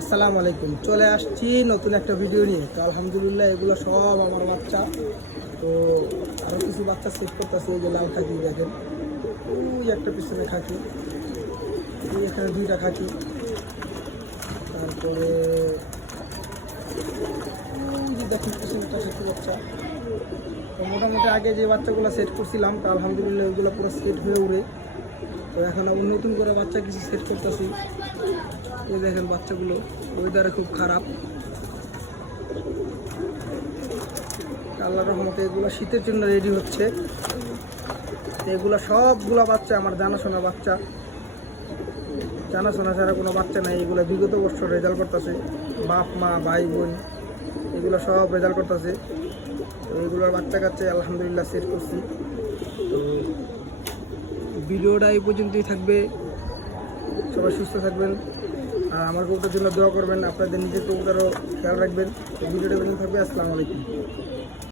আসসালামু আলাইকুম। চলে আসছি নতুন একটা ভিডিও নিয়ে। তো আলহামদুলিল্লাহ এগুলো সব আমার বাচ্চা। তো আরও কিছু বাচ্চা সেট করতেছে। এই যে লাল খাকি দেখেন, ওই একটা পিছনে খাকি, এই এখানে দুইটা খাকি, তারপরে ওই যে দেখেন পিছনে একটা খাকি বাচ্চা। তো মোটামুটি আগে যে বাচ্চাগুলো সেট করছিলাম, তো আলহামদুলিল্লাহ ওইগুলো পুরো সেট হয়ে উড়ে। তো এখন আবার নতুন করে বাচ্চা কিছু সেট করতেছি। এই দেখেন বাচ্চাগুলো, ওয়েদারে খুব খারাপ। আল্লাহর রহমতে এগুলো শীতের জন্য রেডি হচ্ছে। এগুলো সবগুলো বাচ্চা আমার জানাশোনা বাচ্চা, জানাশোনা ছাড়া কোনো বাচ্চা নাই। এগুলো বিগত বছর রেজাল্ট করতেছে, বাপ মা ভাই বোন এগুলো সব রেজাল্ট করতেছে। তো এগুলোর বাচ্চা কাচ্চা আলহামদুলিল্লাহ সেট করছি। তো ভিডিওটা এই পর্যন্তই থাকবে। সবাই সুস্থ থাকবেন আর আমার কবুতরের জন্য দোয়া করবেন। আপনাদের নিজের কবুতরও খেয়াল রাখবেন। তো ভিডিওটা পর্যন্ত থাকবে। আসসালামু আলাইকুম।